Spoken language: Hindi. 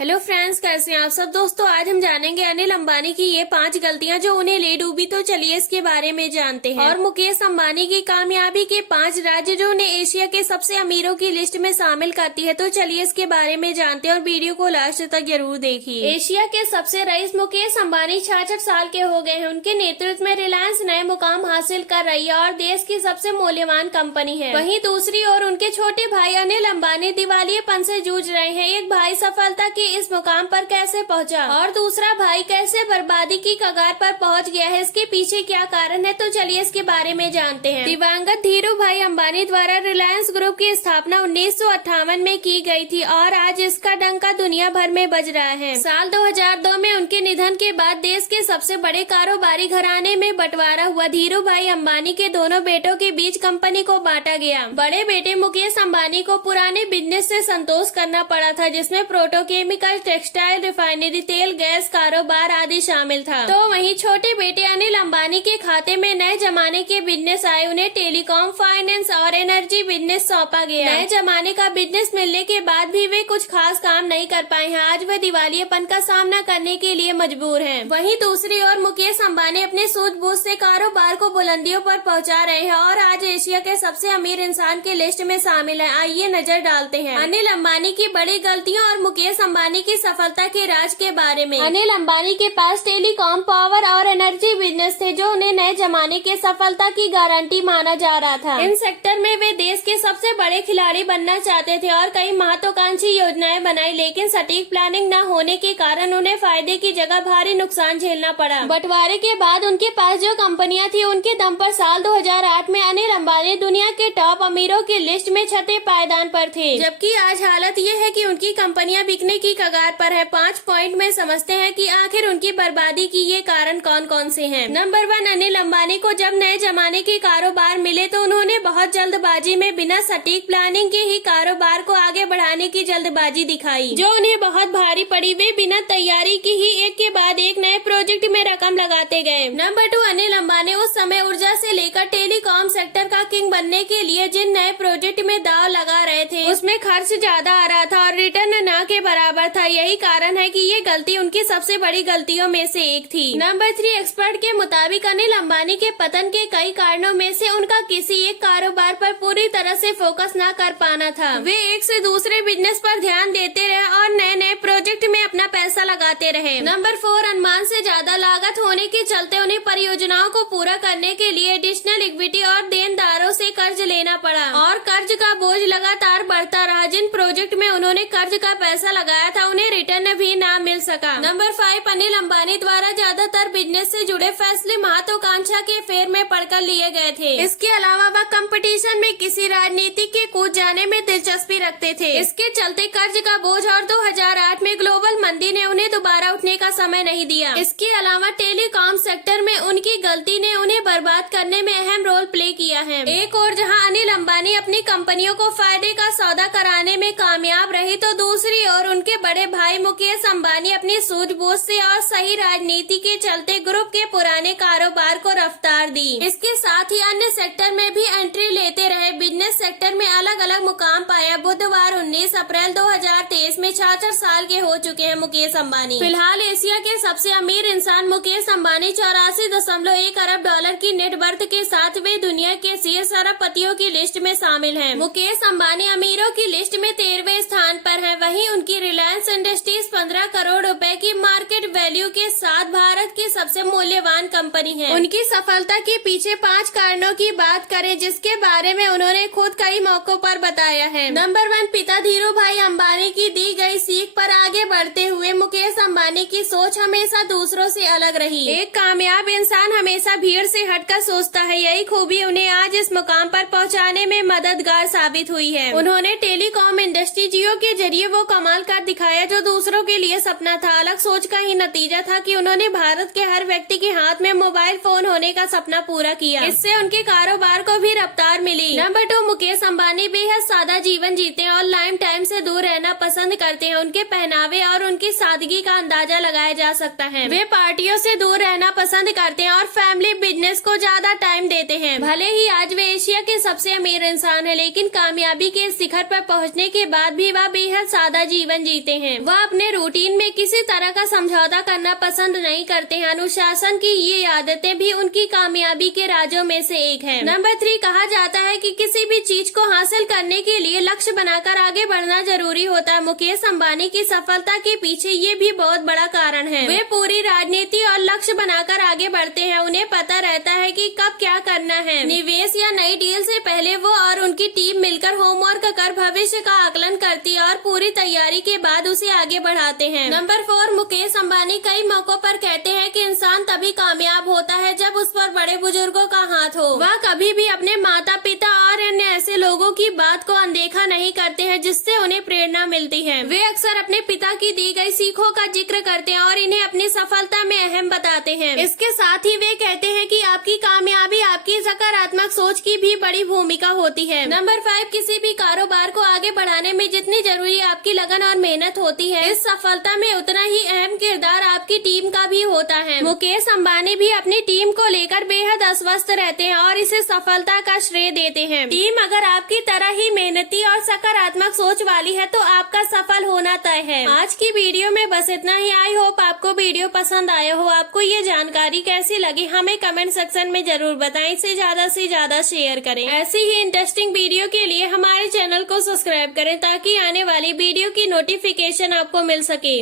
हेलो फ्रेंड्स, कैसे हैं आप सब। दोस्तों, आज हम जानेंगे अनिल अंबानी की ये 5 गलतियां जो उन्हें ले डूबी। तो चलिए इसके बारे में जानते हैं। और मुकेश अंबानी की कामयाबी के 5 राज्य जो उन्हें एशिया के सबसे अमीरों की लिस्ट में शामिल करती है। तो चलिए इसके बारे में जानते हैं और वीडियो को लास्ट तक जरूर देखिए। एशिया के सबसे रईस मुकेश अंबानी 66 साल के हो गए हैं। उनके नेतृत्व में रिलायंस नए मुकाम हासिल कर रही है और देश की सबसे मूल्यवान कंपनी है। वहीं दूसरी ओर उनके छोटे भाई अनिल अंबानी दिवालियेपन से जूझ रहे हैं। एक भाई सफलता की इस मुकाम पर कैसे पहुंचा और दूसरा भाई कैसे बर्बादी की कगार पर पहुंच गया है, इसके पीछे क्या कारण है। तो चलिए इसके बारे में जानते हैं। दिवंगत धीरू भाई अंबानी द्वारा रिलायंस ग्रुप की स्थापना 1958 में की गई थी और आज इसका डंका दुनिया भर में बज रहा है। साल 2002 में उनके निधन के बाद देश के सबसे बड़े कारोबारी घराने में बंटवारा हुआ। धीरू भाई अंबानी के दोनों बेटों के बीच कंपनी को बांटा गया। बड़े बेटे मुकेश अंबानी को पुराने बिजनेस से संतोष करना पड़ा था, जिसमें प्रोटोकेमिकल, टेक्सटाइल, रिफाइनरी, तेल, गैस कारोबार आदि शामिल था। तो वहीं छोटे बेटे अनिल अंबानी के खाते में नए जमाने के बिजनेस आए। उन्हें टेलीकॉम, फाइनेंस और एनर्जी बिजनेस सौंपा गया। नए जमाने का बिजनेस मिलने के बाद भी वे कुछ खास काम नहीं कर पाए हैं। आज वे दिवालियेपन का सामना करने के लिए मजबूर हैं। वहीं दूसरी ओर मुकेश अंबानी अपने सूझबूझ से कारोबार को बुलंदियों पर पहुंचा रहे हैं और आज एशिया के सबसे अमीर इंसान की लिस्ट में शामिल है। आइए नजर डालते हैं अनिल अंबानी की बड़ी गलतियों और मुकेश अंबानी की सफलता के राज के बारे में। अनिल अंबानी के पास टेलीकॉम, पावर और एनर्जी बिजनेस थे जो उन्हें नए जमाने के सफलता की गारंटी माना जा रहा था। इन सेक्टर में वे देश के सबसे बड़े खिलाड़ी बनना चाहते थे और कई महत्वाकांक्षी योजनाएं बनाई, लेकिन सटीक प्लानिंग न होने के कारण उन्हें फायदे की जगह भारी नुकसान झेलना पड़ा। बंटवारे के बाद उनके पास जो कंपनियां थी, उनके दम पर साल 2008 में अनिल अंबानी दुनिया के टॉप अमीरों की लिस्ट में छठे पायदान पर थे, जबकि आज हालत ये है कि उनकी कंपनियां बिकने की कगार पर है। 5 पॉइंट में समझते हैं कि आखिर उनकी बर्बादी की ये कारण कौन कौन से हैं। नंबर 1, अनिल अंबानी को जब नए जमाने के कारोबार मिले तो उन्होंने बहुत जल्दबाजी में बिना सटीक प्लानिंग के ही कारोबार को आगे बढ़ाने की जल्दबाजी दिखाई, जो उन्हें बहुत भारी पड़ी। वे बिना तैयारी की ही एक के बाद एक नए प्रोजेक्ट में रकम लगाते गए। नंबर 2, अनिल अंबानी उस समय ऊर्जा से लेकर टेलीकॉम सेक्टर का किंग बनने के लिए जिन नए प्रोजेक्ट में दाव लगा रहे थे, उसमें खर्च ज्यादा आ रहा था और रिटर्न न के बराबर था। यही कारण है कि ये गलती उनकी सबसे बड़ी गलतियों में से एक थी। नंबर 3, एक्सपर्ट के मुताबिक अनिल अंबानी के पतन के कई कारणों में से उनका किसी एक कारोबार पर पूरी तरह से फोकस न कर पाना था। वे एक से दूसरे बिजनेस पर ध्यान देते रहे और नए नए प्रोजेक्ट में अपना पैसा लगाते रहे। नंबर 4, अनुमान से ज्यादा लागत होने के चलते उन्हें परियोजनाओं को पूरा करने के लिए एडिशनल इक्विटी और देनदारों से कर्ज लेना पड़ा और कर्ज का बोझ लगातार बढ़ता रहा। जिन प्रोजेक्ट में उन्होंने कर्ज का पैसा लगाया था, उन्हें रिटर्न भी ना मिल सका। नंबर 5, अनिल अंबानी द्वारा ज्यादातर बिजनेस से जुड़े फैसले महत्वाकांक्षा के फेर में पड़कर लिए गए थे। इसके अलावा वह कंपटीशन में किसी राजनीति के कूद जाने में दिलचस्पी रखते थे। इसके चलते कर्ज का बोझ और 2008 में ग्लोबल मंदी ने उन्हें दोबारा उठने का समय नहीं दिया। इसके अलावा टेलीकॉम सेक्टर में उनकी गलती ने उन्हें बर्बाद करने में अहम रोल प्ले किया है। एक और जहां अनिल अंबानी अपनी कंपनियों को फायदे का सौदा कराने में कामयाब रही, तो दूसरी ओर उनके बड़े भाई मुकेश अंबानी अपनी सूझबूझ से और सही राजनीति के चलते ग्रुप के पुराने कारोबार को रफ्तार दी। इसके साथ ही अन्य सेक्टर में भी एंट्री लेते रहे। बिजनेस सेक्टर में अलग अलग मुकाम पाया। बुधवार 19 अप्रैल 2023 में 66 साल के हो चुके हैं मुकेश अंबानी। फिलहाल एशिया के सबसे अमीर इंसान मुकेश अंबानी 84.1 अरब डॉलर की नेटवर्थ के साथ वे दुनिया के शीर्ष अरबपतियों की लिस्ट में शामिल हैं। मुकेश अंबानी अमीरों की लिस्ट में 13वें स्थान पर है। वहीं उनकी रिलायंस इंडस्ट्रीज 15 करोड़ रुपए की मार्केट वैल्यू के साथ भारत की सबसे मूल्यवान कंपनी है। उनकी सफलता के पीछे 5 कारणों की बात करें, जिसके बारे में उन्होंने खुद कई मौकों पर बताया है। नंबर 1, पिता धीरू भाई अंबानी की दी गई सीख पर आगे बढ़ते हुए मुकेश अंबानी की सोच हमेशा दूसरों से अलग रही। एक कामयाब इंसान हमेशा भीड़ से हटकर सोचता है। यही खूबी उन्हें आज इस मुकाम पर पहुंचाने में मददगार साबित हुई है। उन्होंने टेलीकॉम इंडस्ट्री जियो के जरिए वो कमाल कर दिखाया जो दूसरों के लिए सपना था। अलग सोच का ही नतीजा था कि उन्होंने भारत के हर व्यक्ति के हाथ में मोबाइल फोन होने का सपना पूरा किया। इससे उनके कारोबार को भी रफ्तार मिली। नंबर 2, मुकेश अंबानी बेहद सादा जीवन जीते हैं और लाइम टाइम से दूर रहना पसंद करते हैं। उनके पहनावे और उनकी सादगी का अंदाजा अंदाजा लगाया जा सकता है। वे पार्टियों से दूर रहना पसंद करते हैं और फैमिली बिजनेस को ज्यादा टाइम देते हैं। भले ही आज वे एशिया के सबसे अमीर इंसान है, लेकिन कामयाबी के शिखर पर पहुंचने के बाद भी वह बेहद सादा जीवन जीते हैं। वह अपने रूटीन में किसी तरह का समझौता करना पसंद नहीं करते हैं। अनुशासन की ये आदतें भी उनकी कामयाबी के राजों में से एक है। नंबर 3, कहा जाता है कि किसी भी चीज को हासिल करने के लिए लक्ष्य बनाकर आगे बढ़ना जरूरी होता है। मुकेश अंबानी की सफलता के पीछे ये भी बहुत बड़ा कारण है। वे पूरी राजनीति और लक्ष्य बनाकर आगे बढ़ते हैं। उन्हें पता रहता है कि कब क्या करना है। निवेश या नई डील से पहले वो और उनकी टीम मिलकर होमवर्क कर भविष्य का आकलन करती है और पूरी तैयारी के बाद उसे आगे बढ़ाते हैं। नंबर 4, मुकेश अंबानी कई मौकों पर कहते हैं कि इंसान तभी कामयाब होता है जब उस पर बड़े बुजुर्गों का हाथ हो। वह कभी भी अपने माता पिता और अन्य ऐसे लोगों की बात को अनदेखा नहीं करते हैं जिससे उन्हें प्रेरणा मिलती है। वे अक्सर अपने पिता की दी गई सीखों का जिक्र करते हैं और इन्हें अपनी सफलता में अहम बताते हैं। इसके साथ ही वे कहते हैं कि आपकी कामयाबी आपकी सकारात्मक सोच की भी बड़ी भूमिका होती है। नंबर 5, किसी भी कारोबार को आगे बढ़ाने में जितनी जरूरी आपकी लगन और मेहनत होती है, इस सफलता में उतना ही अहम किरदार आपकी टीम का भी होता है। मुकेश अंबानी भी अपनी टीम को लेकर बेहद अस्वस्थ रहते हैं और इसे सफलता का श्रेय देते हैं। टीम अगर आपकी तरह ही मेहनती और सकारात्मक सोच वाली है तो आपका सफल होना तय है। आज की वीडियो में बस इतना ही। आई होप आपको वीडियो पसंद आया हो। आपको ये जानकारी कैसी लगी हमें कमेंट सेक्शन में जरूर बताएं। इसे ज्यादा से ज्यादा शेयर करें। ऐसी ही इंटरेस्टिंग वीडियो के लिए हमारे चैनल को सब्सक्राइब करें ताकि आने वाली वीडियो की नोटिफिकेशन आपको मिल सके।